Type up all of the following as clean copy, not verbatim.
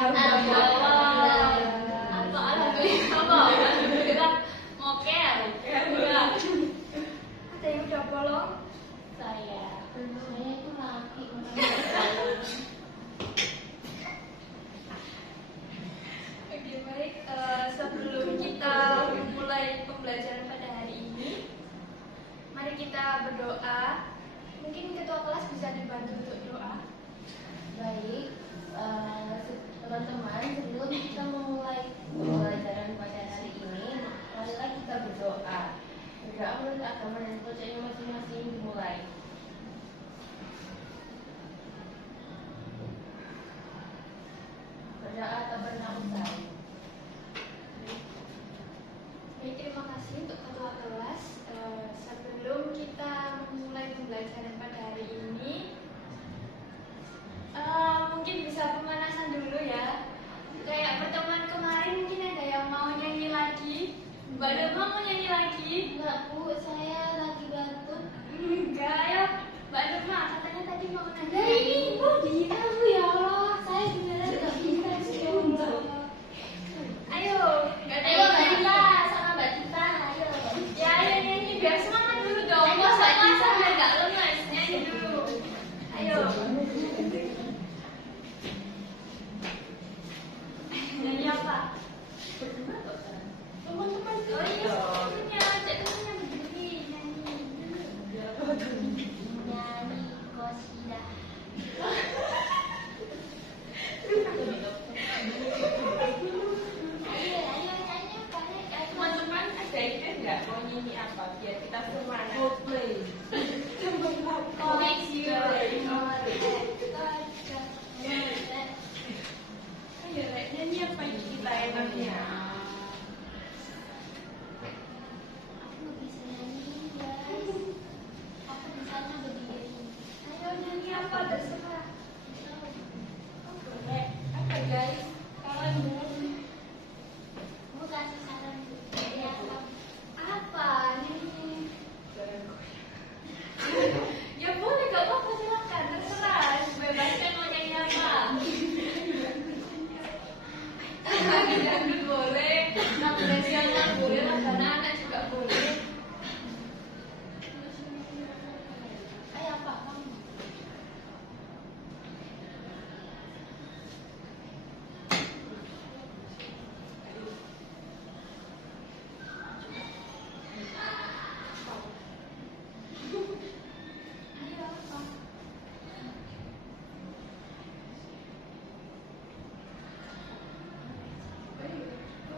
Alhamdulillah. Apa alhamdulillah? Apa? Alhamdulillah. Mokel. Enggak. Ada yang udah bolong? Saya itu laki. Oke, baik. Sebelum kita memulai pembelajaran pada hari ini, mari kita berdoa. Mungkin ketua kelas bisa dibantu untuk doa. Baik, teman-teman, sebelum kita memulai pembelajaran pada hari ini, marilah kita berdoa. Berdoa menurut agama dan kepercayaan masing-masing dimulai. Berdoa tabarnausai. Baik, terima kasih untuk ketua kelas. Sebelum kita memulai pembelajaran pada hari ini, mungkin bisa pemanasan dulu ya. Kayak pertemuan kemarin mungkin ada yang mau nyanyi lagi. Mbak Doma mau nyanyi lagi? Enggak, Bu, saya lagi batuk. Enggak ya, Mbak Doma katanya tadi mau nyanyi. Nah, ini Bu, bisa Bu, ya Allah. Saya beneran nggak bisa sih, ya Allah. Ayo, nggak Ayo Mbak Tita, sama Mbak Tita, ayo. Ya, ayo nyanyi biar semangat dulu dong. Ayo, Masa Mbak masa Tita. biar nggak lemes, nyanyi dulu. Ayo. Nyanyi apa? Teman-teman, Oh iya, temennya, cek temennya berdiri nyanyi. nyanyi qasidah. Ayo nyanyi apa? Teman-teman ada ide nggak mau nyanyi apa biar kita semangat? Coldplay. Next year. Ayo Rek, nyanyi apa yang kita enaknya? Aku nggak bisa nyanyi, guys. Aku bisanya berdiri. Ayo nyanyi apa terserah. Rek, apa guys? Kalian dulu. Mau kasih saran Iya, ya? apa nyanyi? Ya boleh, gak apa-apa, silakan terserah. Bebaskan mau nyanyi apa. Dangdut boleh, lagu nasional boleh, lagu anak juga boleh. Ayo apa kamu? Ayo apa?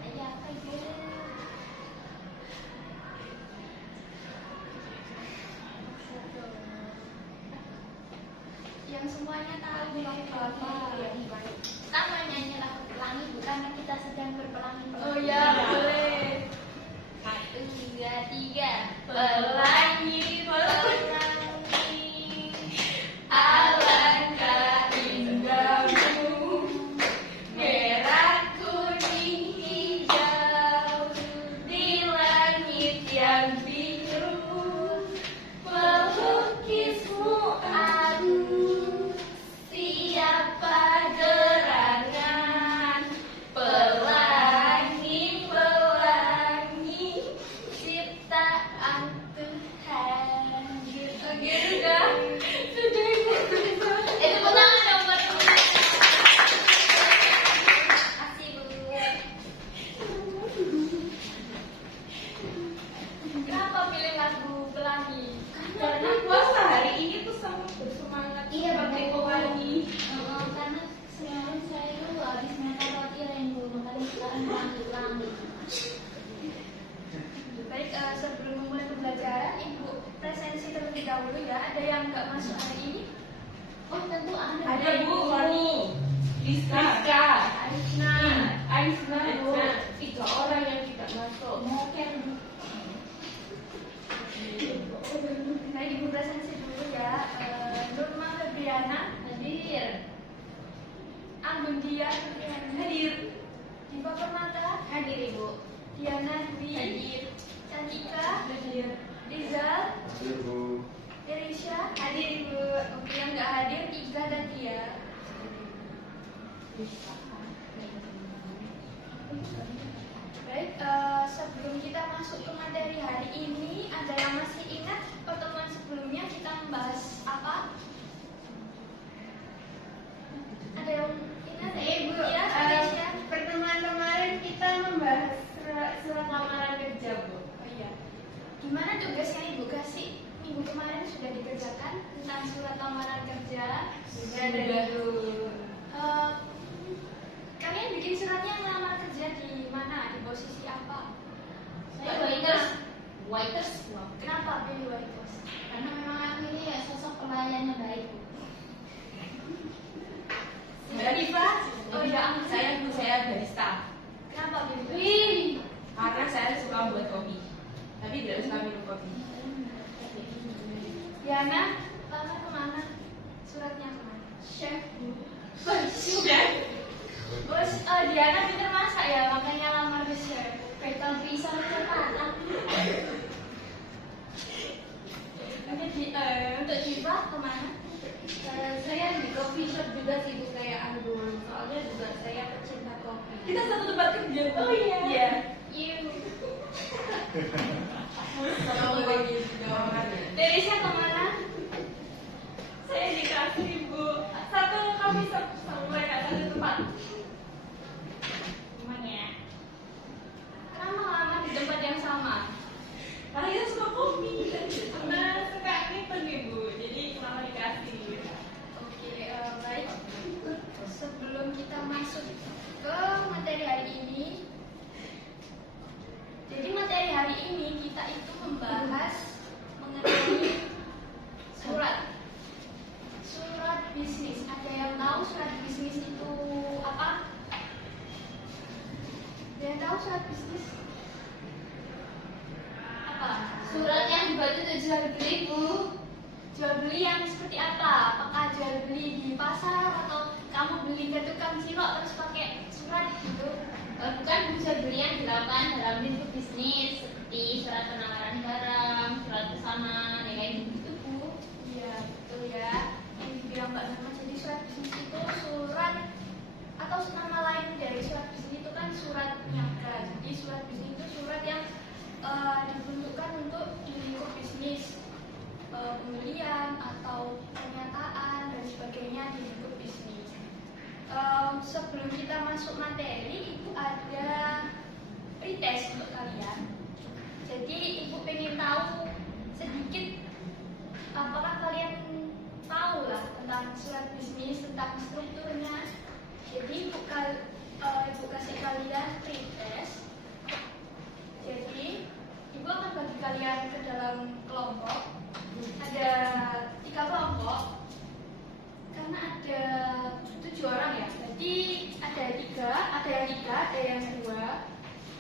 Ayo apa itu? Yang semuanya tahu lagu apa. Kita mau nyanyi lagu pelangi bukan kita sedang berpelangi. Oh ya, boleh. 1, 2, 3. Pelangi, pelangi, alangkah indahmu, merah, kuning, hijau, di langit yang biru, pelukismu aku, siapa gerangan, pelangi, pelangi, ciptaan Tuhan. Oke, sudah ibu. Tepuk tangan dong buat teman. Kasih Bu. Kenapa pilih lagu pelangi? Karena puasa hari ini tuh sangat bersemangat. Iya, seperti betul. pelangi. Karena semalam saya itu habis makan roti rainbow, makanya sekarang pelangi-pelangi. Baik, sebelum memulai pembelajaran, Ibu presensi terlebih dahulu ya. Ada yang nggak masuk hari ini? Oh tentu ada. Ada Bu Fani, Lisa, Arisna. Aisna, Bu. 3 orang yang tidak masuk. Mokel. Nah, Ibu presensi dulu ya. Nurma Febriana Hadir. Anggun Dia hadir. Diva Permata Hadir Ibu. Diana Dwi Hadir. Cantika hadir. Rizal Irisha hadir Ibu. Oke, yang nggak hadir Iga dan Tia. Baik, sebelum kita masuk ke materi hari ini, ada yang masih ingat pertemuan sebelumnya kita membahas apa? Ada yang ingat? Ibu, Ya, Felicia. pertemuan kemarin kita membahas surat lamaran kerja, Bu. Oh iya. Gimana tugas yang Ibu kasih minggu kemarin sudah dikerjakan tentang surat lamaran kerja? Sudah, Bu. Kalian bikin suratnya melamar kerja di mana? Di posisi apa? Saya waiters. Kenapa pilih waiters? Karena memang aku ini ya sosok pelayan yang baik, Bu. Mbak Diva, Oh iya, saya barista. Kenapa pilih waiters? Wih, Karena saya suka buat kopi, tapi tidak suka minum kopi. Diana, lamar kemana? Suratnya kemana? chef, Bu. Sudah. Bos, Diana pinter masak ya, makanya lamar ke chef. Betul bisa berkata. Untuk Diva kemana? Saya di coffee shop juga sih, Bu, kayak Anggun. Soalnya juga saya pecinta kopi. Kita satu tempat kerja. Oh iya. Iya. Iu. Kalau lagi jawaban. Teresya kemana? Saya dikasih Bu satu kami sama mereka satu tempat. Gimana ya? Kenapa lamar di tempat yang sama? Karena kita suka kopi dan karena suka nipu nih Bu, jadi malah dikasih. Oke, baik. Sebelum kita masuk ke materi hari ini, jadi materi hari ini kita itu membahas mengenai surat bisnis. Ada yang tahu surat bisnis itu apa? Ada yang tahu surat bisnis apa? Surat yang dibuat untuk jual beli, Bu. Jual beli yang seperti apa? Apakah jual beli di pasar atau kamu beli ke tukang cilok terus pakai surat gitu? Bukan, Bu, jual beli yang dilakukan dalam bentuk bisnis seperti surat penawaran barang, surat pesanan, ya kayak gitu, Bu. Iya, betul ya. Yang dibilang Mbak Norma, jadi surat bisnis itu surat atau nama lain dari surat bisnis itu kan surat niaga. Jadi surat bisnis itu surat yang dibentukkan untuk di lingkup bisnis, pembelian atau pernyataan dan sebagainya di lingkup bisnis. Sebelum kita masuk materi, Ibu ada pretest untuk kalian. Jadi Ibu pengen tahu sedikit apakah kalian tahu lah tentang surat bisnis, tentang strukturnya. Jadi Ibu kasih kalian pretest. Jadi Ibu akan bagi kalian ke dalam kelompok. Ada 3 kelompok. Karena ada 7 orang ya. Jadi ada yang 3, ada yang 2.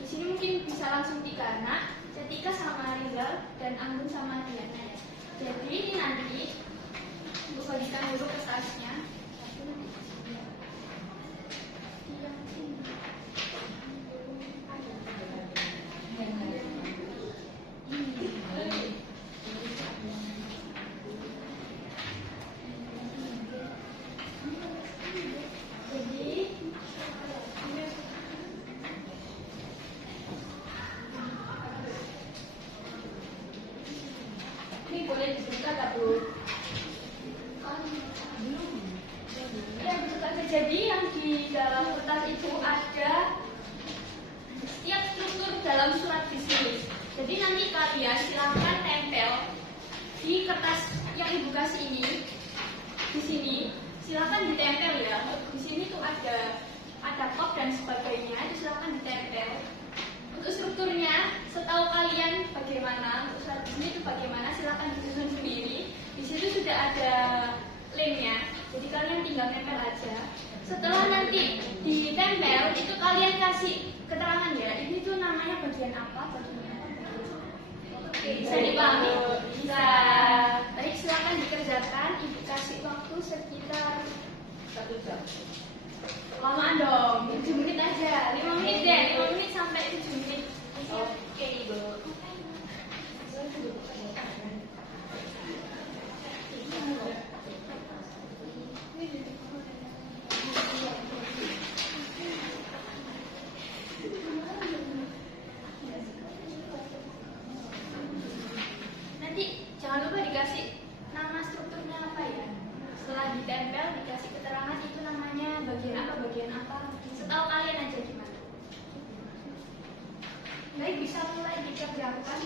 Di sini mungkin bisa langsung 3 anak. Tika sama Rizal dan Anggun sama Diana ya. Jadi ini nanti Ibu bagikan dulu kertasnya. Ini boleh dibuka nggak, Bu? Ya, betul saja. Jadi yang di dalam kertas itu ada setiap struktur dalam surat bisnis. Jadi nanti kalian silakan tempel di kertas yang Ibu kasih ini. Di sini silakan ditempel ya. Di sini tuh ada kop dan sebagainya. Itu silakan ditempel. Untuk strukturnya, setahu kalian bagaimana untuk surat bisnis itu bagaimana, silakan disusun sendiri. Di situ sudah ada lemnya, jadi kalian tinggal tempel aja. Setelah nanti ditempel, itu kalian kasih keterangan ya. Ini tuh namanya bagian apa? Bisa dipahami? Bisa. Baik, silakan dikerjakan. Ibu kasih waktu sekitar 1 jam. lamaan dong, 7 menit aja. 5 menit deh, 5 menit sampai 7 menit. Oke, Ibu. bisa mulai dikerjakan.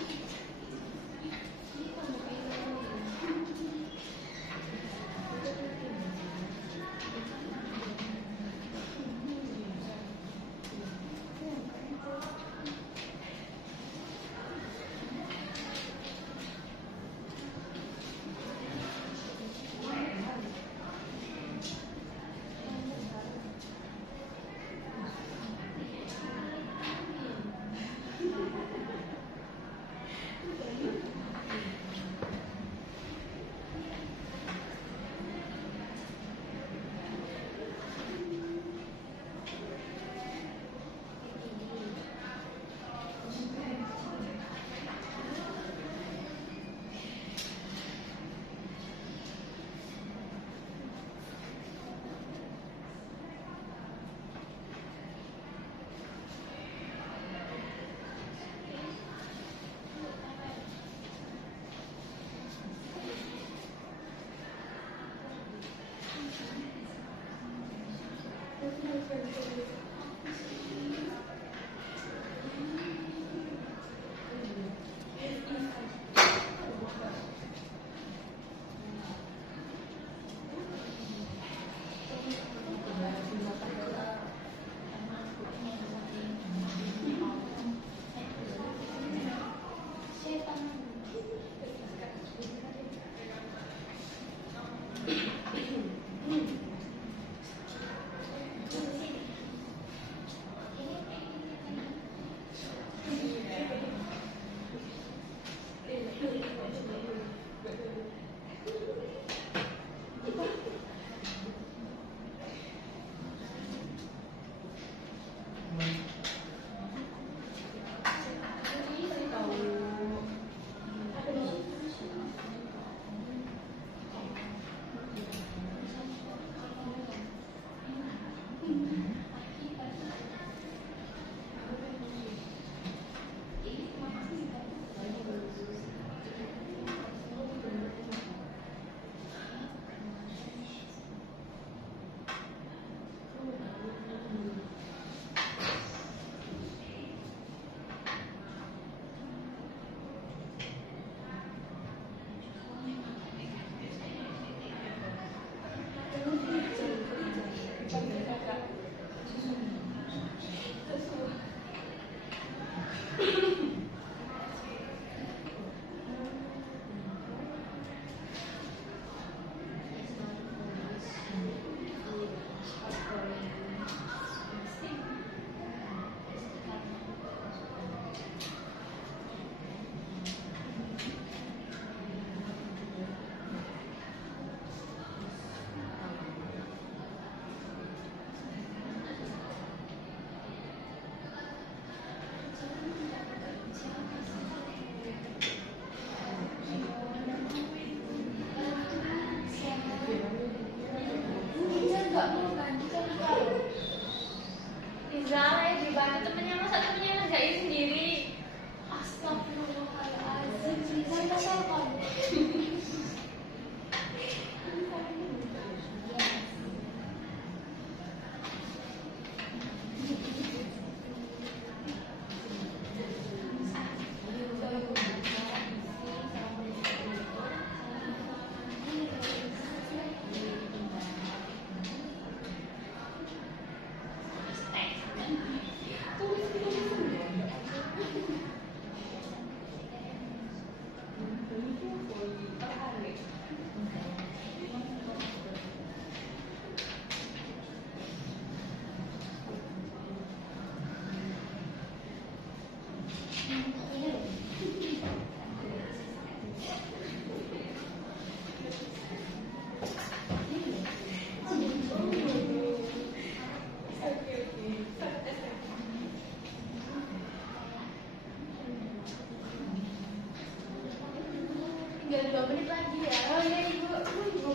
Tinggal 2 menit lagi ya. Oh iya ibu, 2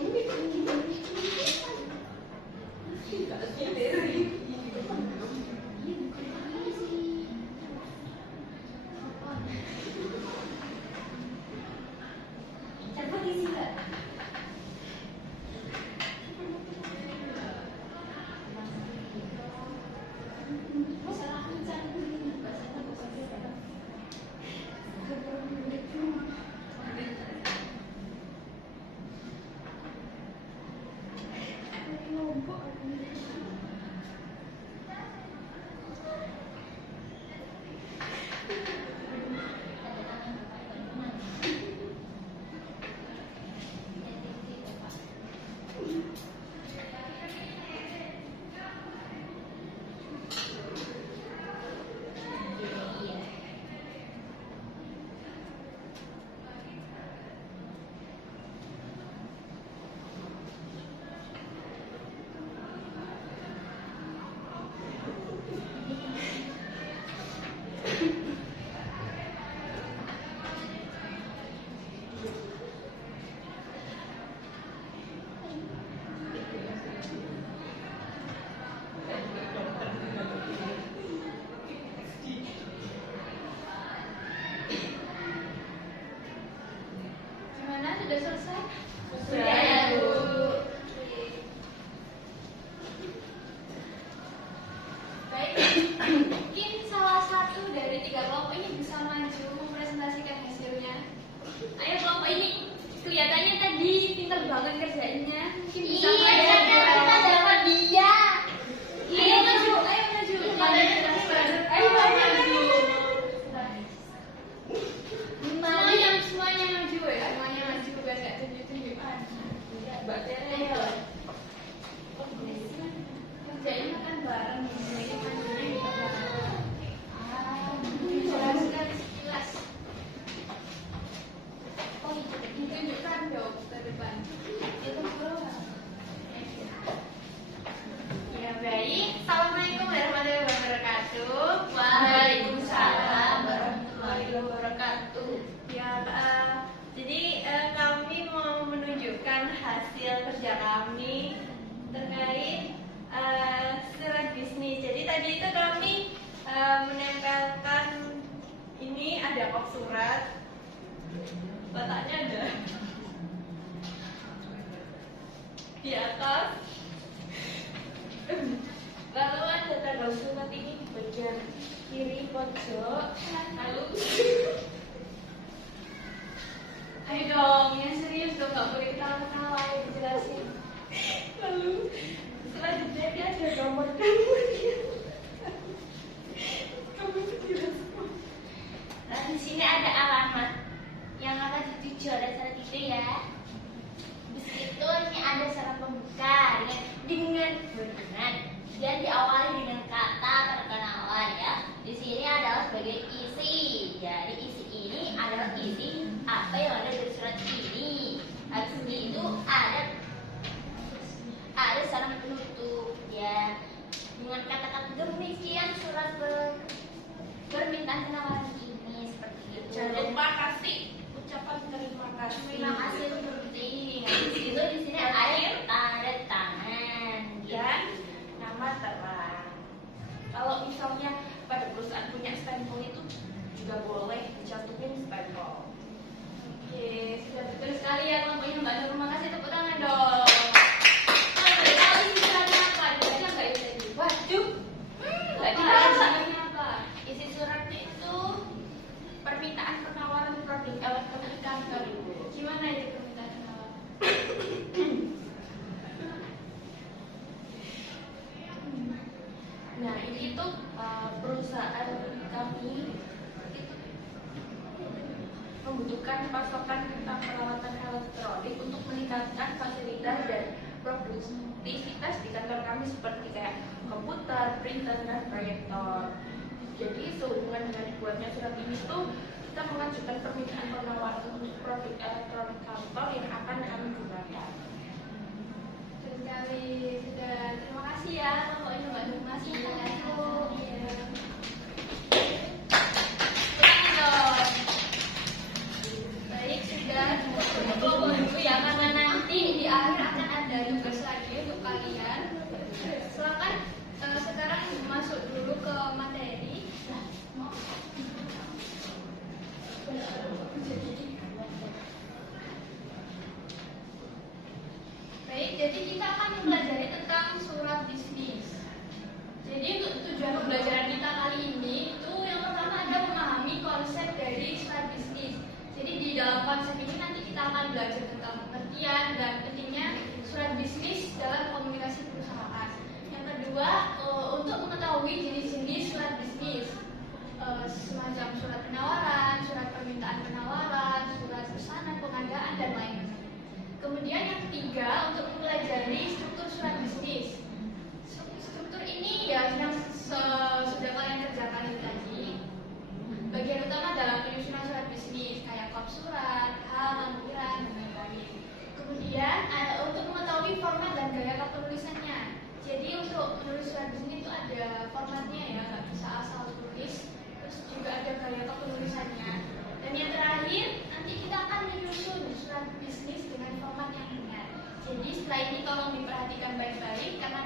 menit. Dapat isi nggak? Masalah aku cari. dari 3 kelompok ini bisa maju mempresentasikan hasilnya? Ayo kelompok ini, kelihatannya tadi pintar banget kerjainnya. Mungkin bisa Iya, kita dapat dia. Ayo maju, ayo maju. Ayo maju. Semuanya maju ya, semuanya maju biar nggak tunjuk-tunjukan. Mbak Tere. Ayo. Kerjainnya kan bareng, jadi majunya juga bareng. Jelaskan sekilas. Oh, itu Ditunjukkan dong ke depan. itu bro. Ya baik. Assalamualaikum warahmatullahi wabarakatuh. Waalaikumsalam warahmatullahi wabarakatuh. Ya, jadi kami mau menunjukkan hasil kerja kami terkait surat bisnis. Jadi tadi itu kami menempelkan ini ada kop surat, letaknya ada di atas. Lalu ada tanggal surat ini di bagian kiri pojok. Lalu Ayo dong, yang serius dong, nggak boleh ketawa-ketawa, ayo dijelasin. lalu selanjutnya dia ada nomor kamu. Kamu jelas. Nah, di sini ada alamat yang akan dituju oleh surat itu ya. Habis itu ini ada syarat pembuka dengan benar dan diawali dengan kata perkenalan ya. Di sini adalah sebagai isi. Jadi isi ini adalah isi apa yang ada di surat ini. Habis itu ada syarat penutup ya. Dengan kata-kata demikian surat permintaan penawaran ini seperti itu. Terima kasih. Ucapan terima kasih. Terima kasih untuk penting. Habis itu di sini ada tanda tangan Dan nama terang. Kalau misalnya pada perusahaan punya stempel itu juga boleh dicantumin stempel. Oke, sudah betul sekali ya kelompoknya Mbak Nur. Terima kasih, tepuk tangan dong. Nah, dari tahu isi suratnya apa? Dibaca nggak itu tadi? Waduh, Nggak Apa? dibaca suratnya apa? isi suratnya itu permintaan penawaran produk elektronik kantor ibu. Gimana itu permintaan penawaran? nah ini tuh perusahaan kami itu membutuhkan pasokan tentang perawatan elektronik untuk meningkatkan fasilitas dan produktivitas di kantor kami seperti kayak komputer, printer, dan proyektor. Jadi sehubungan dengan dibuatnya surat ini tuh kita mengajukan permintaan penawaran untuk produk elektronik kantor yang akan kami gunakan. Betul sekali. Sudah, terima kasih ya kelompoknya Mbak Nur. Terima kasih. Iya. Tepuk dong. Baik, sudah untuk kelompok dulu ya, karena nanti di akhir akan ada tugas lagi untuk kalian. Silakan sekarang masuk dulu ke materi. Baik, jadi kita akan mempelajari tentang surat bisnis. Jadi untuk tujuan pembelajaran kita kali ini itu yang pertama ada memahami konsep dari surat bisnis. Jadi di dalam konsep ini nanti kita akan belajar tentang pengertian dan pentingnya surat bisnis dalam komunikasi perusahaan. Yang kedua, untuk mengetahui jenis-jenis surat bisnis, semacam surat penawaran, surat permintaan penawaran, surat pesanan pengadaan dan lain-lain. Kemudian yang ketiga, untuk mempelajari struktur surat bisnis. Struktur ini ya yang sudah kalian kerjakan itu tadi. Bagian utama dalam penyusunan surat bisnis kayak kop surat, hal, lampiran, dan lain-lain. Kemudian untuk mengetahui format dan gaya kepenulisannya. Jadi untuk menulis surat bisnis itu ada formatnya ya, nggak bisa asal tulis. Terus juga ada gaya kepenulisannya. Dan yang terakhir, nanti kita akan menyusun surat bisnis dengan format yang benar. Jadi setelah ini tolong diperhatikan baik-baik karena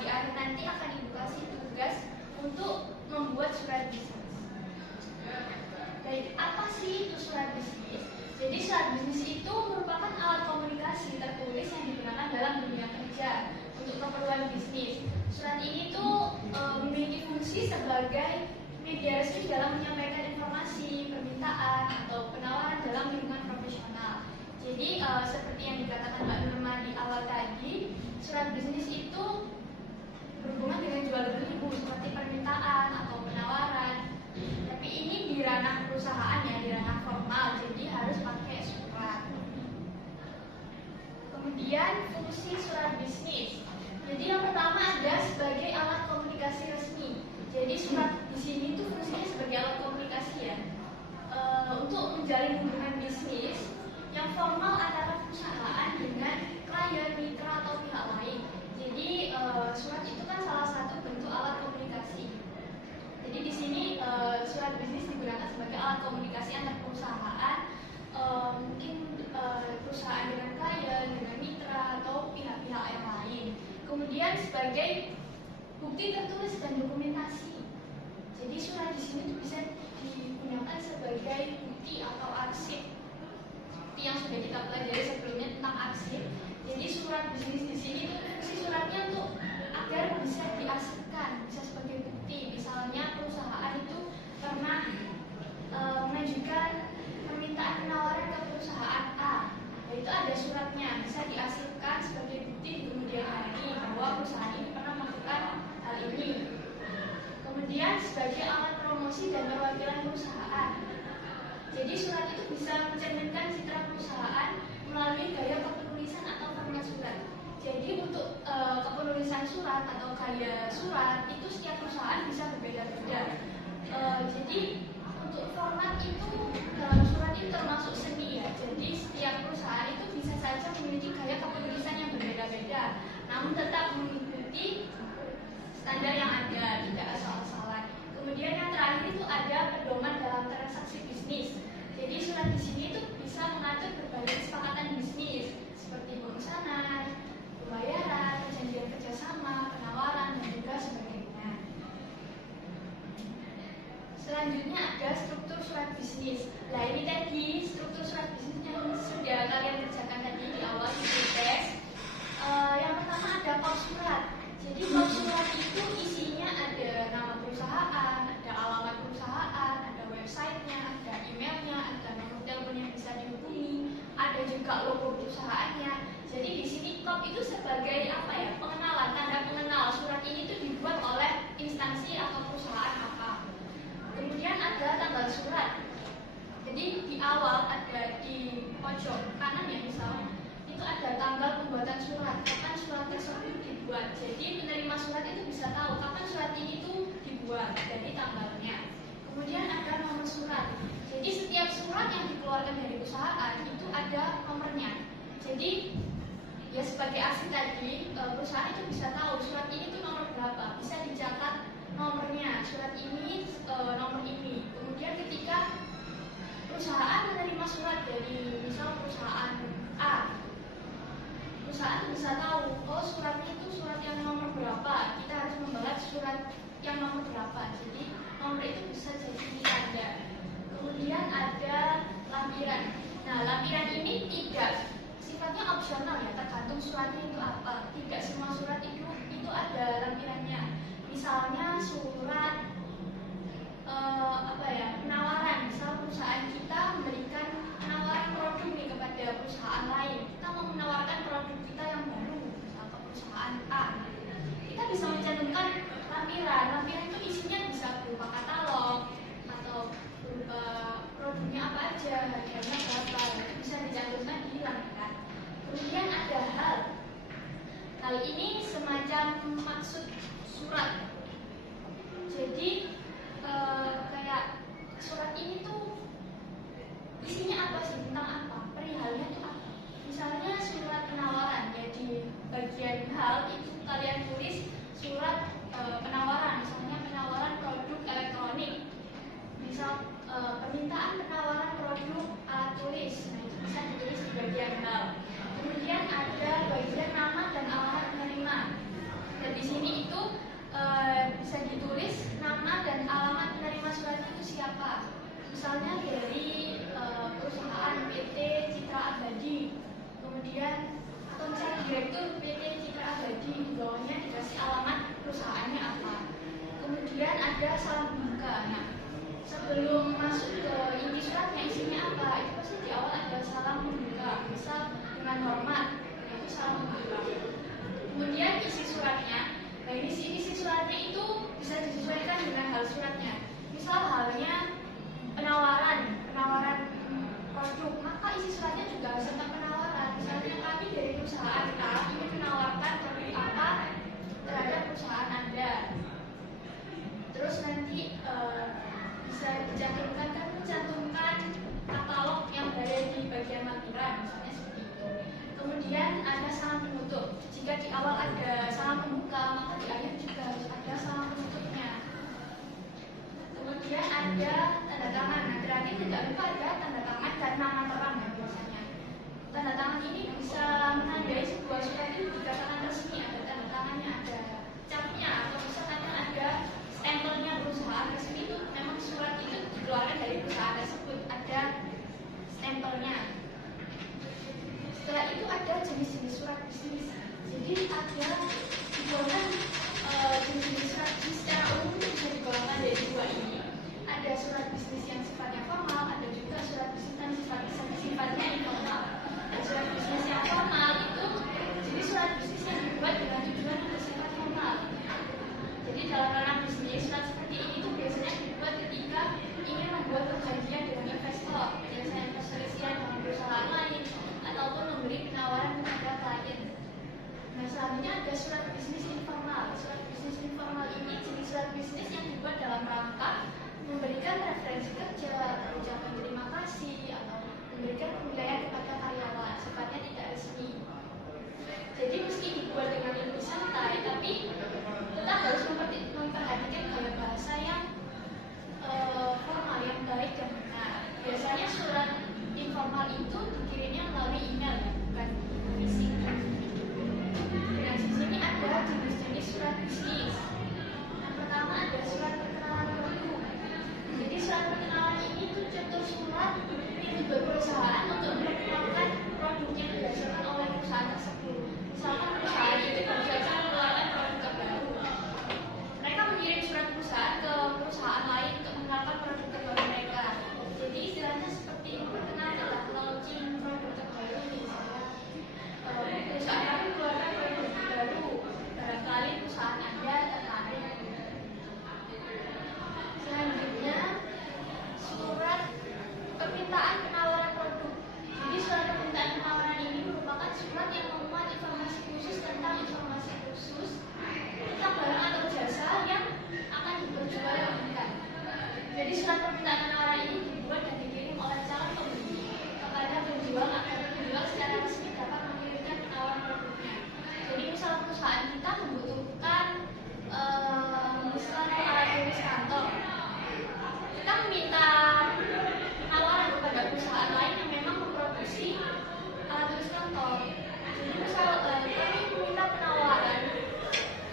di akhir nanti akan Ibu kasih tugas untuk membuat surat bisnis. Baik, apa sih itu surat bisnis? Jadi surat bisnis itu merupakan alat komunikasi tertulis yang digunakan dalam dunia kerja untuk keperluan bisnis. Surat ini tuh memiliki fungsi sebagai media resmi dalam menyampaikan informasi, permintaan, atau penawaran dalam lingkungan profesional. Jadi seperti yang dikatakan Mbak Nurma di awal tadi, surat bisnis itu berhubungan dengan jual beli seperti permintaan atau penawaran. Tapi ini di ranah perusahaan ya, di ranah formal, jadi harus pakai surat. Kemudian fungsi surat bisnis. Jadi yang pertama ada sebagai alat komunikasi resmi. Jadi surat di sini itu fungsinya sebagai alat komunikasi ya, untuk menjalin hubungan bisnis yang formal antara perusahaan dengan klien, mitra atau pihak lain. Jadi surat itu kan salah satu bentuk alat komunikasi. Jadi di sini surat bisnis digunakan sebagai alat komunikasi antar perusahaan, mungkin perusahaan dengan klien, dengan mitra atau pihak-pihak yang lain. Kemudian sebagai bukti tertulis dan dokumentasi. Jadi surat di sini bisa digunakan sebagai bukti atau arsip. Seperti yang sudah kita pelajari sebelumnya tentang arsip. Jadi surat bisnis di sini itu fungsi suratnya untuk agar bisa diarsipkan, bisa sebagai bukti. Misalnya perusahaan itu pernah mengajukan permintaan penawaran ke perusahaan A. Itu ada suratnya, bisa diarsipkan sebagai bukti di kemudian hari bahwa perusahaan ini pernah melakukan hal ini. Kemudian sebagai alat promosi dan perwakilan perusahaan. Jadi surat itu bisa mencerminkan citra perusahaan melalui gaya kepenulisan atau format surat. Jadi untuk kepenulisan surat atau gaya surat itu setiap perusahaan bisa berbeda-beda. Jadi untuk format itu dalam surat itu termasuk seni ya. Jadi setiap perusahaan itu bisa saja memiliki gaya kepenulisan yang berbeda-beda, namun tetap mengikuti standar yang ada, tidak asal-asalan. Kemudian yang terakhir itu ada pedoman dalam transaksi bisnis. Jadi surat di sini itu bisa mengatur berbagai kesepakatan bisnis seperti pemesanan, pembayaran, perjanjian kerjasama, penawaran, dan juga sebagainya. Selanjutnya ada struktur surat bisnis. Nah ini tadi struktur surat bisnis yang sudah kalian kerjakan tadi di awal di tes. Yang pertama ada bab surat. Jadi bab surat itu isinya ada nama perusahaan, ada alamat perusahaan, ada websitenya, ada emailnya, ada nomor telepon yang bisa dihubungi, ada juga logo perusahaannya. Jadi di sini KOP itu sebagai apa ya, pengenalan, tanda pengenal surat ini itu dibuat oleh instansi atau perusahaan apa. Kemudian ada tanggal surat. Jadi di awal ada di pojok kanan ya misalnya, itu ada tanggal pembuatan surat, kapan surat tersebut dibuat. Jadi penerima surat itu bisa tahu kapan surat ini tuh dibuat dari tanggalnya. Kemudian ada nomor surat. Jadi setiap surat yang dikeluarkan dari perusahaan itu ada nomornya. Jadi ya sebagai asli tadi, perusahaan itu bisa tahu surat ini tuh nomor berapa, bisa dicatat nomornya, surat ini nomor ini. Kemudian ketika perusahaan menerima surat dari misal perusahaan A, perusahaan bisa tahu, oh suratnya itu surat yang nomor berapa, kita harus membalas surat yang nomor berapa. Jadi nomor itu bisa jadi tanda. Kemudian ada lampiran. Nah lampiran ini tidak sifatnya opsional ya, tergantung suratnya itu apa. Tidak semua surat itu ada lampirannya. Misalnya surat penawaran. Misal perusahaan kita memberikan penawaran produk nih kepada perusahaan lain. Kita mau menawarkan produk kita yang baru misal ke perusahaan A. Kita bisa mencantumkan lampiran. Lampiran itu isinya bisa berupa katalog atau berupa produknya apa aja, harganya berapa. Itu bisa dicantumkan di lampiran. Kemudian ada hal ini semacam maksud surat. Jadi kayak surat ini tuh isinya apa sih, tentang apa, perihalnya itu apa. Misalnya surat penawaran, ya di bagian hal itu kalian tulis surat penawaran, misalnya penawaran produk elektronik, misal permintaan penawaran produk alat tulis. Nah itu bisa ditulis di bagian hal. Kemudian ada bagian nama dan alamat penerima. Dan di sini itu bisa ditulis nama dan alamat penerima surat itu siapa. Misalnya dari perusahaan PT Citra Abadi. Kemudian atau misalnya direktur PT Citra Abadi, di bawahnya dikasih alamat perusahaannya apa. Kemudian ada ada salam pembuka. Nah, sebelum masuk ke inti suratnya isinya apa, itu pasti di awal ada salam pembuka. Misal dengan hormat, itu salam pembuka. Kemudian isi suratnya, nah ini isi suratnya itu bisa disesuaikan dengan hal suratnya. Misal halnya penawaran produk, maka isi suratnya juga harus tentang penawaran. Misalnya kami dari perusahaan A ingin menawarkan produk apa terhadap perusahaan Anda. Terus nanti bisa mencantumkan katalog yang berada di bagian lampiran, misalnya seperti itu. Kemudian ada salam penutup. Jika di awal ada salam pembuka, maka di akhir juga harus ada salam penutupnya. Kemudian ada tanda tangan. Nah, terakhir tidak lupa ada tanda tangan dan nama terang ya biasanya. Tanda tangan ini bisa menandai sebuah surat itu dikatakan resmi, ada tanda tangannya, ada capnya, atau bisa kadang ada stempelnya perusahaan resmi itu. Memang surat itu dikeluarkan dari perusahaan tersebut, ada stempelnya. Setelah itu ada jenis-jenis surat bisnis. Jadi ada digolongkan jenis-jenis surat bisnis secara umum bisa digolongkan dari dua ini. Ada surat bisnis yang sifatnya formal, ada juga surat bisnis yang sifatnya informal. Dan surat bisnis yang formal itu jadi surat bisnis yang dibuat dengan tujuan yang bersifat formal. Jadi dalam ranah bisnis, surat seperti ini tuh biasanya dibuat ketika ingin membuat perjanjian dengan investor, biasanya perselisihan dengan perusahaan lain, ataupun memberi penawaran kepada klien. Nah, selanjutnya ada surat bisnis informal. Surat bisnis informal ini jenis surat bisnis yang dibuat dalam rangka memberikan referensi kerja, ucapan terima kasih, atau memberikan penilaian kepada karyawan, sifatnya tidak resmi. Jadi meski dibuat dengan lebih santai, tapi tetap harus memperhatikan gaya bahasa yang formal, yang baik dan benar. Biasanya surat informal itu dikirimnya melalui email, ya, bukan fisik. Nah, di sini ada jenis-jenis surat bisnis. Yang pertama ada surat perkenalan produk. Jadi surat perkenalan ini tuh contoh surat yang dibuat perusahaan untuk memperkenalkan produk yang dihasilkan oleh perusahaan tersebut. Misalkan perusahaan itu baru saja mengeluarkan produk terbaru. Mereka mengirim surat perusahaan ke perusahaan lain untuk mengenalkan produk terbaru mereka. Jadi istilahnya seperti memperkenalkan, launching produk terbaru. Misalnya perusahaan kami mengeluarkan produk terbaru, barangkali perusahaan Anda tertarik. Selanjutnya surat permintaan penawaran produk. Jadi surat permintaan penawaran ini merupakan surat yang memuat informasi khusus tentang barang atau jasa yang akan diperjualbelikan. Jadi surat permintaan penawaran ini dibuat dan dikirim oleh calon pembeli kepada penjual agar penjual secara resmi dapat mengirimkan penawaran produknya. Jadi misal perusahaan kita membutuhkan misalnya alat tulis kantor, kita meminta penawaran kepada perusahaan lain yang memang memproduksi alat tulis kantor. Jadi misal kami meminta penawaran,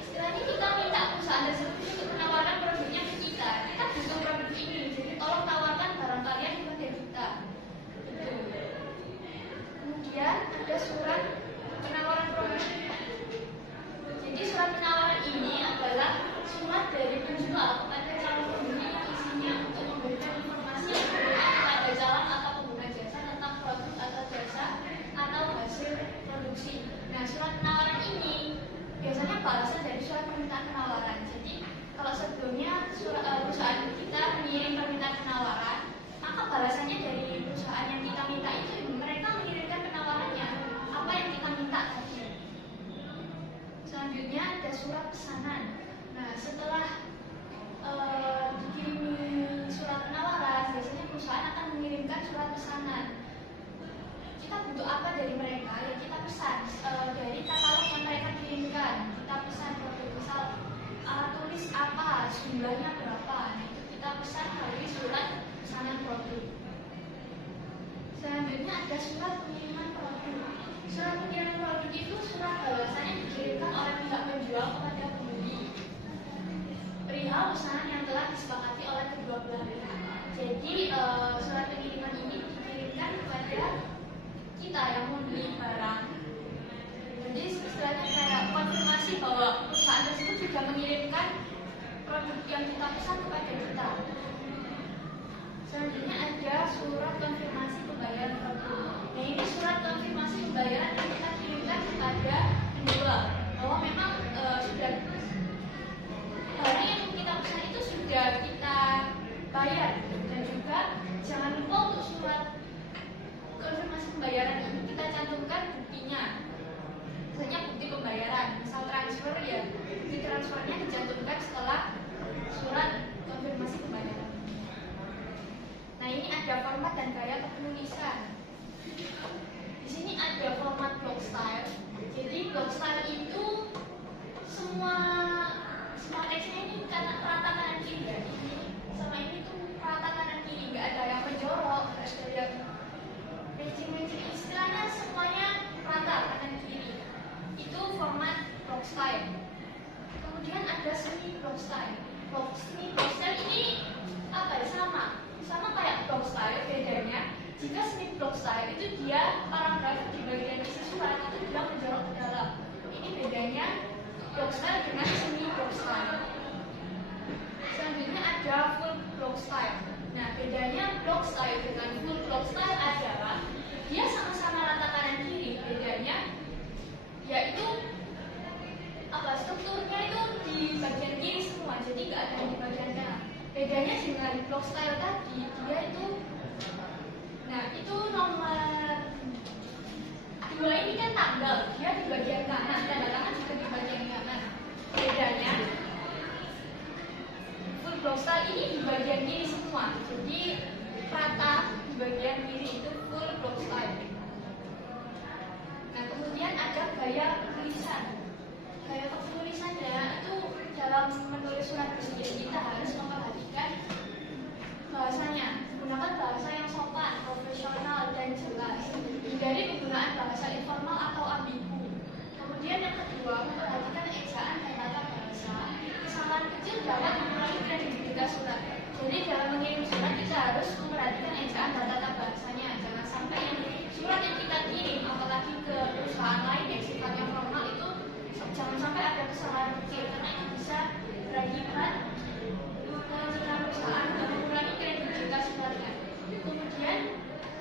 istilahnya kita minta perusahaan tersebut untuk menawarkan produknya ke kita. Kita butuh produk ini, jadi tolong tawarkan barang kalian kepada kita. Kemudian ada surat penawaran produk. Jadi surat penawaran ini adalah surat dari penjual kepada calon pembeli yang isinya untuk memberikan informasi yang berkaitan kepada calon atau pengguna jasa tentang produk atau jasa atau hasil produksi. Nah, surat penawaran ini biasanya balasan dari surat permintaan penawaran. Jadi kalau sebelumnya perusahaan kita mengirim permintaan penawaran, maka balasannya dari perusahaan yang kita minta itu mereka mengirimkan penawarannya apa yang kita minta tadi. Selanjutnya ada surat pesanan. Nah, setelah dikirimi surat penawaran, biasanya perusahaan akan mengirimkan surat pesanan. Kita butuh apa dari mereka? Ya kita pesan dari katalog yang mereka kirimkan. Kita pesan produk, misal alat tulis apa, jumlahnya berapa. Nah, itu kita pesan melalui surat pesanan produk. Selanjutnya ada surat pengiriman produk. Surat pengiriman produk itu surat balasan yang dikirimkan oleh pihak penjual kepada pembeli perihal pesanan yang telah disepakati oleh kedua belah pihak. Jadi surat pengiriman ini dikirimkan kepada kita yang membeli barang. Jadi istilahnya kayak konfirmasi bahwa perusahaan tersebut juga mengirimkan produk yang kita pesan transfernya dicantumkan setelah surat konfirmasi pembayaran. Nah, ini ada format dan gaya penulisan. Di sini ada format block style. Jadi block style itu semua teksnya ini karena rata kanan kiri ya. Ini sama ini tuh rata kanan kiri, nggak ada yang menjorok, nggak ada yang matching istilahnya, semuanya rata kanan kiri. Itu format block style. Kemudian ada semi block style. Semi block style ini apa ya, sama kayak block style, bedanya jika semi block style itu dia paragraf di bagian isi surat itu dia menjorok ke dalam. Ini bedanya block style dengan semi block style. Selanjutnya ada full block style. Nah, bedanya block style dengan full block style adalah dia sama-sama rata kanan kiri. Bedanya yaitu apa, strukturnya itu di bagian kiri semua, jadi nggak ada yang di bagian kanan. Bedanya dengan block style tadi, dia itu, nah itu nomor 2 ini kan tanggal, dia di bagian kanan, tanda tangan juga di bagian kanan. Bedanya full block style ini di bagian kiri semua, jadi rata di bagian kiri, itu full block style. Nah, kemudian ada gaya penulisan. Gaya penulisannya itu dalam menulis surat resmi kita harus memperhatikan bahasanya, menggunakan bahasa yang sopan, profesional, dan jelas. Hindari penggunaan bahasa informal atau ambigu. Kemudian yang kedua, memperhatikan ejaan dan tata bahasa. Kesalahan kecil dapat mengurangi kredibilitas surat. Jadi dalam mengirim surat kita harus memperhatikan ejaan dan tata bahasanya. Jangan sampai surat yang kita kirim, apalagi ke perusahaan lain yang sifatnya formal itu, jangan sampai ada kesalahan kecil, karena itu bisa berakibat kehancuran perusahaan dan mengurangi kredibilitas suratnya. Kemudian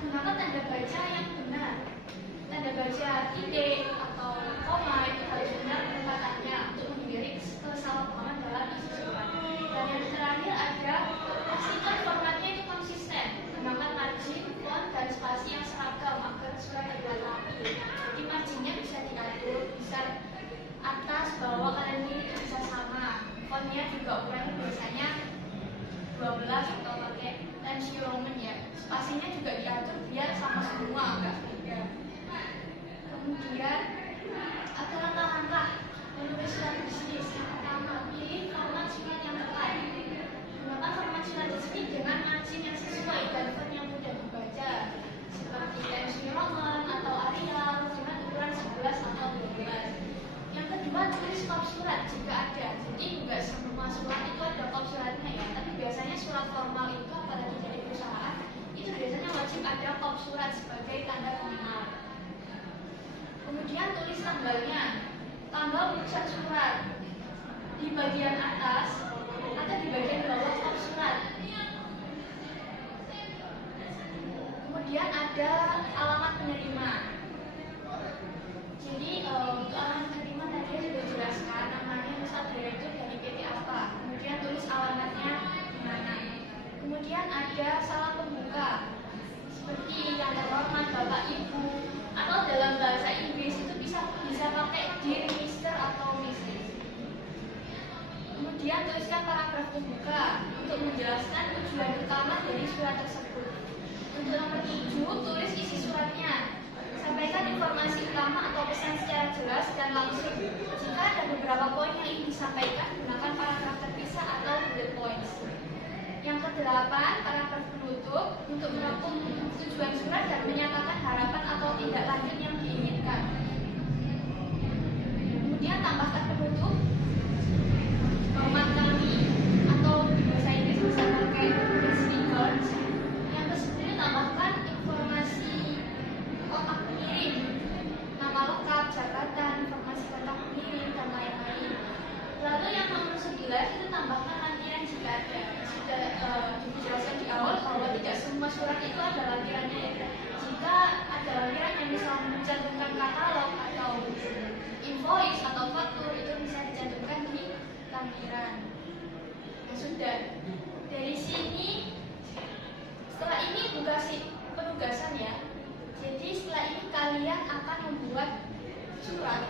gunakan tanda baca yang benar. Tanda baca titik atau koma itu harus benar penempatannya untuk menghindari kesalahpahaman dalam isi surat. Dan yang terakhir ada pastikan formatnya itu konsisten. Gunakan margin, font, dan spasi yang seragam agar surat terlihat rapi. Jadi marginnya bisa diatur, bisa atas, bawah, kanan, kiri itu bisa sama. Fontnya juga ukurannya biasanya 12 atau pakai Times New Roman ya. Spasinya juga diatur biar sama semua, enggak beda. Kemudian ada langkah-langkah menulis surat bisnis. Yang pertama, pilih format surat yang tepat. Gunakan format surat resmi dengan margin yang sesuai dan font yang mudah dibaca, seperti Times New Roman atau Arial dengan ukuran 11 atau 12. Yang kedua, tulis kop surat jika ada. Jadi enggak semua surat itu ada kop suratnya ya, tapi biasanya surat formal itu, apalagi dari perusahaan, itu biasanya wajib ada kop surat sebagai tanda pengenal. Kemudian tulis tanggalnya, tanggal perusahaan surat di bagian atas atau di bagian bawah kop surat. Kemudian ada alamat penerima. Jadi untuk alamat penerima tadi sudah jelaskan, namanya misal direktur dari PT apa. Kemudian tulis alamatnya di mana. Kemudian ada salam pembuka, seperti yang terhormat Bapak Ibu, atau dalam bahasa Inggris itu bisa pakai Dear Mr. atau Mrs. Kemudian tuliskan paragraf pembuka untuk menjelaskan tujuan utama dari surat tersebut. Untuk nomor 7, tulis isi suratnya. Sampaikan informasi utama atau pesan secara jelas dan langsung. Jika ada beberapa poin yang ingin disampaikan, gunakan paragraf terpisah atau bullet points. Yang ke-8, paragraf penutup untuk merangkum tujuan surat dan menyatakan harapan atau tindak lanjut yang diinginkan. Kemudian tambahkan penutup, hormat kami, atau di bahasa Inggris bisa pakai please regards. Yang ke-10, tambahkan informasi kotak pengirim, nama lengkap, jabatan, informasi kotak pengirim, dan lain-lain. Lalu yang nomor 11 itu tambahkan lampiran jika ada. Sudah dijelaskan di awal bahwa tidak semua surat itu ada lampirannya ya. Jika ada lampiran yang bisa mencantumkan katalog atau invoice atau faktur, itu bisa dicantumkan di lampiran. Nah, sudah dari sini, setelah ini penugasan ya. Jadi setelah ini kalian akan membuat surat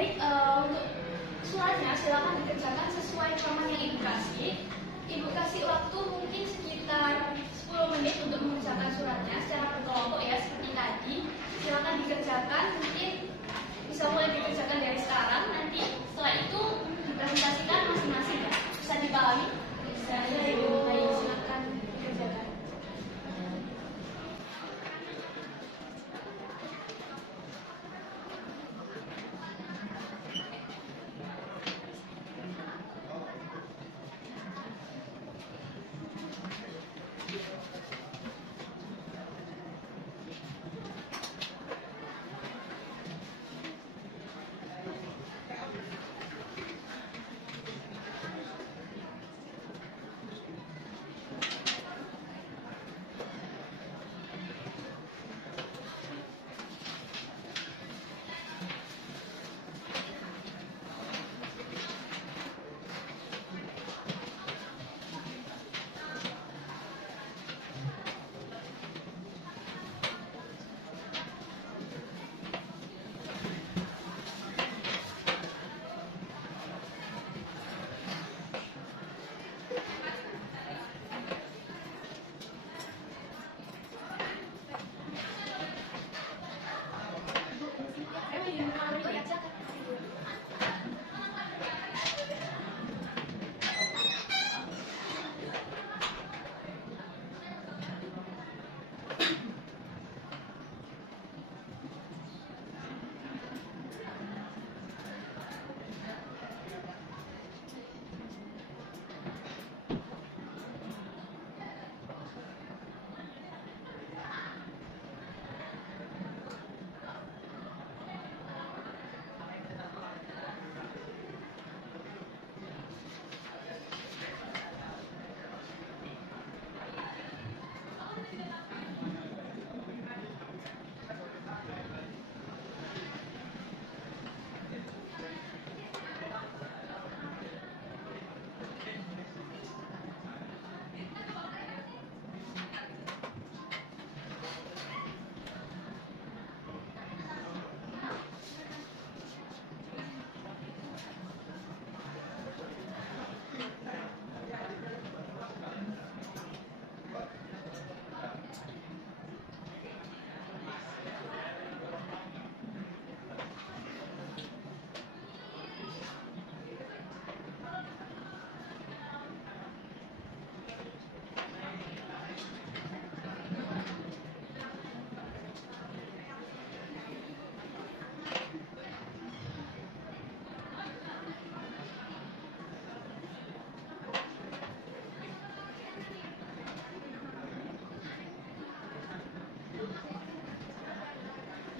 Baik, untuk suratnya silakan dikerjakan sesuai format yang Ibu kasih. Ibu kasih waktu mungkin sekitar 10 menit untuk mengerjakan suratnya secara berkelompok ya, seperti tadi. Silakan dikerjakan, mungkin bisa mulai dikerjakan dari sekarang. Nanti setelah itu dipresentasikan masing-masing ya. Bisa dipahami? Bisa. Ibu, baik, silakan dikerjakan.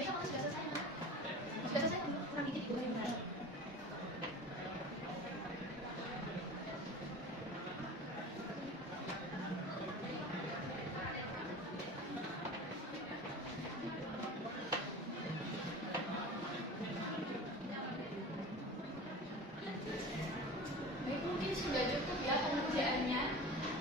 Baik, kamu sudah selesai, Mbak? Sudah selesai, kamu kurang dikit Ibu yang benar. Baik, mungkin sudah cukup ya pengerjaannya.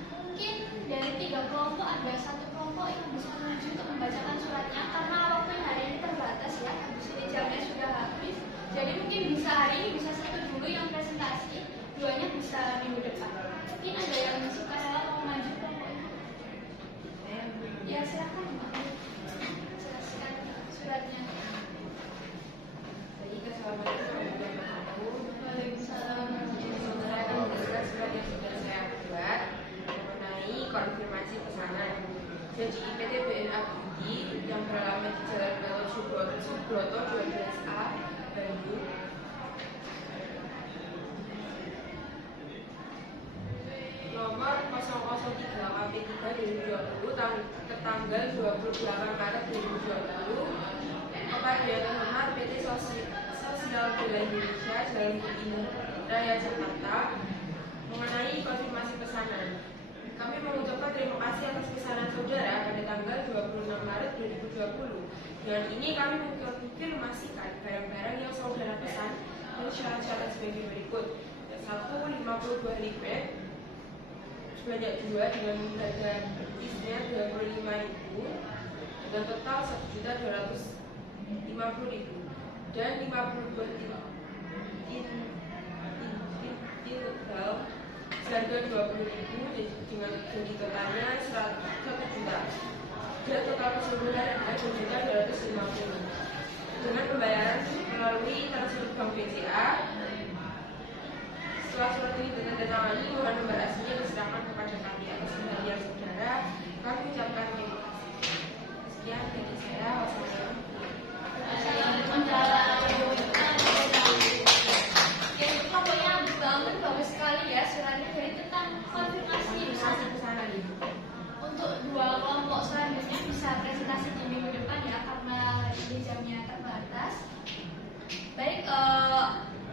Mungkin dari 3 kelompok ada 1 kelompok yang bisa maju untuk membacakan suratnya karena waktu hari ini terbatas ya. Habis ini jamnya sudah habis. Jadi mungkin bisa hari ini bisa 1 dulu yang presentasi, 2-nya bisa minggu depan. Mungkin ada yang suka rela mau maju kelompoknya. Ya silakan Mbak. Jelaskan suratnya. Jadi assalamualaikum warahmatullahi wabarakatuh. Waalaikumsalam. Saya akan menjelaskan surat yang sudah saya buat mengenai konfirmasi pesanan. Jadi PT BNA Budi yang beralamat di Jalan Gatot Subroto 12A, Bandung. Nomor 003 KP3 2020 tertanggal 28 Maret 2020 kepada yang terhormat PT Sosial Bela Indonesia Jalan Bumi Raya Jakarta mengenai konfirmasi pesanan. Kami mengucapkan terima kasih atas pesanan saudara pada tanggal 26 Maret 2020. Dengan ini kami mengkonfirmasikan barang-barang yang saudara pesan dan syarat-syarat sebagai berikut. Yang 1, 52 lipat sebanyak 2 dengan harga isnya 25.000 dengan total 1.250.000 dan 52 integral seharga 20.000 dengan gaji totalnya 1 juta. Dan total keseluruhan adalah 2.250.000 dengan pembayaran melalui transfer bank BCA. Setelah surat ini ditandatangani, mohon nomor aslinya diserahkan kepada kami atas kembalian saudara. Kami ucapkan terima kasih. Sekian dari saya. Pokoknya banget bagus sekali ya suratnya, jadi tentang konfirmasi untuk dua kelompok selanjutnya bisa presentasi di minggu depan ya, karena ini jamnya terbatas. Baik,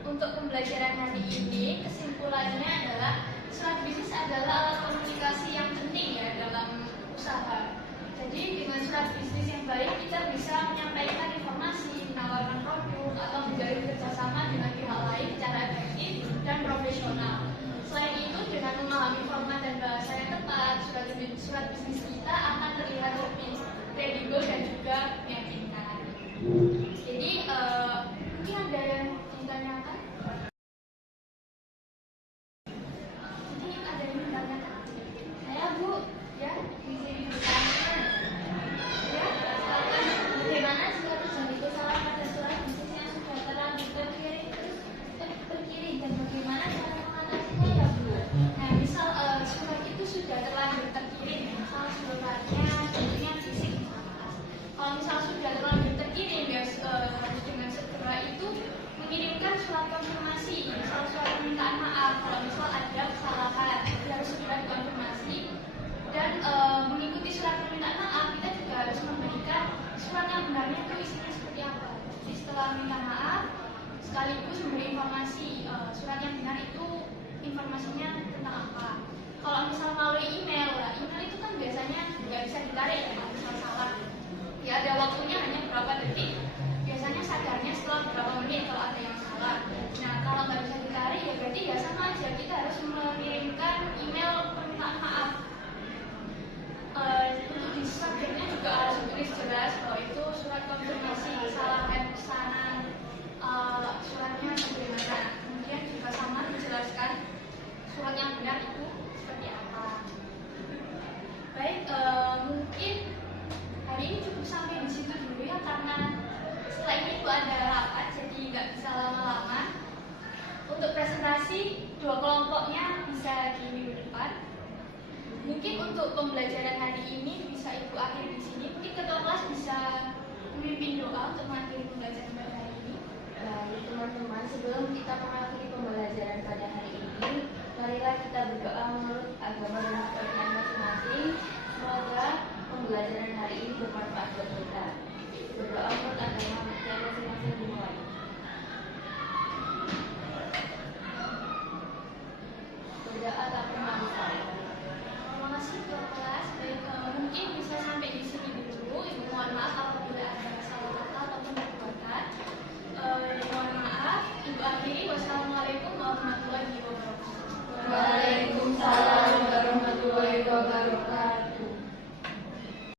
untuk pembelajaran hari ini kesimpulannya adalah surat bisnis adalah alat komunikasi yang penting ya dalam usaha. Jadi dengan surat bisnis yang baik kita bisa menyampaikan informasi, menawarkan produk, atau menjalin kerjasama dengan pihak lain secara efektif dan profesional. Selain itu, dengan memahami format dan bahasa yang tepat, surat bisnis kita akan terlihat lebih kredibel dan juga meyakinkan. Jadi mungkin ada yang ditanyakan? Jadi ada yang ditanyakan? Saya Bu, ya, di sini bertanya. Ya, bagaimana jika terjadi kesalahan pada surat bisnis yang sudah terlanjur terkirim dan bagaimana cara mengatasinya ya Bu? Nah, misal surat itu sudah terlanjur terkirim, misal suratnya bentuknya fisik. Kalau misal sudah terlanjur terkirim ya harus dengan segera itu mengirimkan surat konfirmasi, misal surat permintaan maaf kalau misal ada kesalahan, jadi harus segera dikonfirmasi. Dan mengikuti surat permintaan maaf kita juga harus memberikan surat yang benarnya itu isinya seperti apa. Jadi setelah minta maaf sekaligus memberi informasi surat yang benar itu informasinya tentang apa. Kalau misal melalui email, email itu kan biasanya nggak bisa ditarik ya kalau misal salah. Ya ada waktunya hanya berapa detik. Biasanya sadarnya setelah beberapa menit kalau ada yang salah. Nah kalau nggak bisa ditarik ya berarti ya sama aja kita harus mengirimkan email permintaan maaf. Untuk di subjeknya juga harus ditulis jelas bahwa itu surat konfirmasi kesalahan pesanan, suratnya bagaimana. Kemudian juga sama dijelaskan surat yang benar itu seperti apa. Baik, mungkin hari ini cukup sampai di situ dulu ya, karena setelah ini Bu ada rapat jadi nggak bisa lama-lama. Untuk presentasi dua kelompoknya bisa di minggu depan. Mungkin untuk pembelajaran hari ini bisa Ibu akhiri di sini. Mungkin ketua kelas bisa memimpin doa untuk mengakhiri pembelajaran pada hari ini. Baik teman-teman, sebelum kita mengakhiri pembelajaran pada hari ini, marilah kita berdoa menurut agama dan kepercayaan masing-masing. Semoga pembelajaran hari ini bermanfaat buat kita.